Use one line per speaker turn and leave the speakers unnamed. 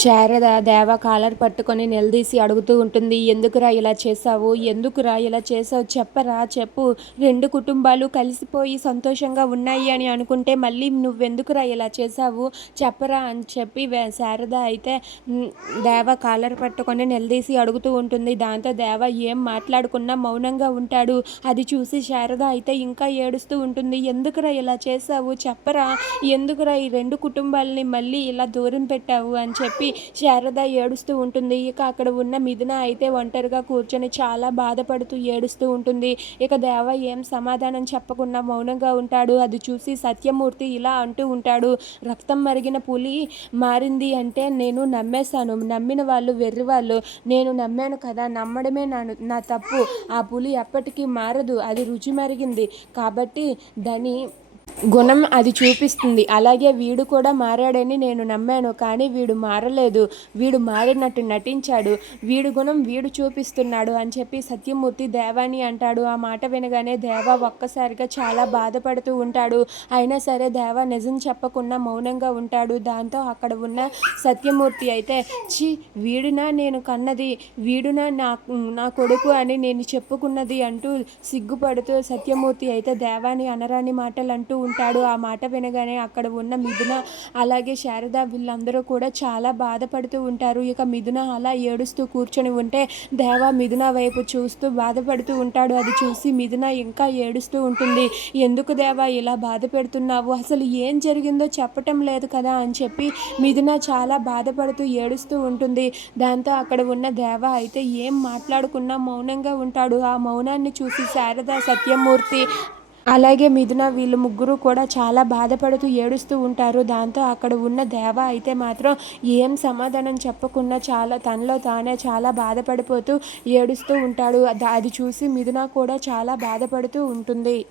శారద దేవ కాలర్ పట్టుకొని నిలదీసి అడుగుతూ ఉంటుంది ఎందుకురా ఇలా చేసావు ఎందుకురా ఇలా చేసావు చెప్పరా చెప్పు. రెండు కుటుంబాలు కలిసిపోయి సంతోషంగా ఉన్నాయి అని అనుకుంటే మళ్ళీ నువ్వెందుకురా ఇలా చేసావు చెప్పరా అని చెప్పి శారద అయితే దేవ కాలర్ పట్టుకొని నిలదీసి అడుగుతూ ఉంటుంది. దాంతో దేవ ఏం మాట్లాడుకున్నా మౌనంగా ఉంటాడు. అది చూసి శారద అయితే ఇంకా ఏడుస్తూ ఉంటుంది. ఎందుకురా ఇలా చేసావు చెప్పరా. ఎందుకురా ఈ రెండు కుటుంబాలని మళ్ళీ ఇలా దూరం పెట్టావు? అని చెప్పి శారద ఏడుస్తూ ఉంటుంది. ఇక అక్కడ ఉన్న మిథున అయితే ఒంటరిగా కూర్చొని చాలా బాధపడుతూ ఏడుస్తూ ఉంటుంది. ఇక దేవ ఏం సమాధానం చెప్పకుండా మౌనంగా ఉంటాడు. అది చూసి సత్యమూర్తి ఇలా అంటూ ఉంటాడు. రక్తం మరిగిన పులి మారింది అంటే నేను నమ్మేశాను. నమ్మిన వాళ్ళు వెర్రి వాళ్ళు నేను నమ్మాను కదా. నమ్మడమే నా నా తప్పు. ఆ పులి ఎప్పటికీ మారదు. అది రుచి మరిగింది. కాబట్టి దాని గుణం అది చూపిస్తుంది. అలాగే వీడు కూడా మారాడని నేను నమ్మాను కానీ వీడు మారలేదు. వీడు మారినట్టు నటించాడు. వీడు గుణం వీడు చూపిస్తున్నాడు అని చెప్పి సత్యమూర్తి దేవాని అంటాడు. ఆ మాట వినగానే దేవ ఒక్కసారిగా చాలా బాధపడుతూ ఉంటాడు. అయినా సరే దేవ నిజం చెప్పకుండా మౌనంగా ఉంటాడు. దాంతో అక్కడ ఉన్న సత్యమూర్తి అయితే చి వీడునా నేను కన్నది? వీడునా నా నా కొడుకు అని నేను చెప్పుకున్నది అంటూ సిగ్గుపడుతూ సత్యమూర్తి అయితే దేవాని అనరాని మాటలు అంటూ ఉంటాడు. ఆ మాట వినగానే అక్కడ ఉన్న మిథున అలాగే శారద వీళ్ళందరూ కూడా చాలా బాధపడుతూ ఉంటారు. ఇక మిథున అలా ఏడుస్తూ కూర్చొని ఉంటే దేవ మిథున వైపు చూస్తూ బాధపడుతూ ఉంటాడు. అది చూసి మిథున ఇంకా ఏడుస్తూ ఉంటుంది. ఎందుకు దేవా ఇలా బాధ పెడుతున్నావు? అసలు ఏం జరిగిందో చెప్పటం లేదు కదా అని చెప్పి మిథున చాలా బాధపడుతూ ఏడుస్తూ ఉంటుంది. దాంతో అక్కడ ఉన్న దేవ అయితే ఏం మాట్లాడుకున్నా మౌనంగా ఉంటాడు. ఆ మౌనాన్ని చూసి శారద సత్యమూర్తి అలాగే మిథున వీళ్ళు ముగ్గురు కూడా చాలా బాధపడుతూ ఏడుస్తూ ఉంటారు. దాంతో అక్కడ ఉన్న దేవ అయితే మాత్రం ఏం సమాధానం చెప్పకుండా చాలా తనలో తానే చాలా బాధపడిపోతూ ఏడుస్తూ ఉంటాడు. అది- అది చూసి మిథున కూడా చాలా బాధపడుతూ ఉంటుంది.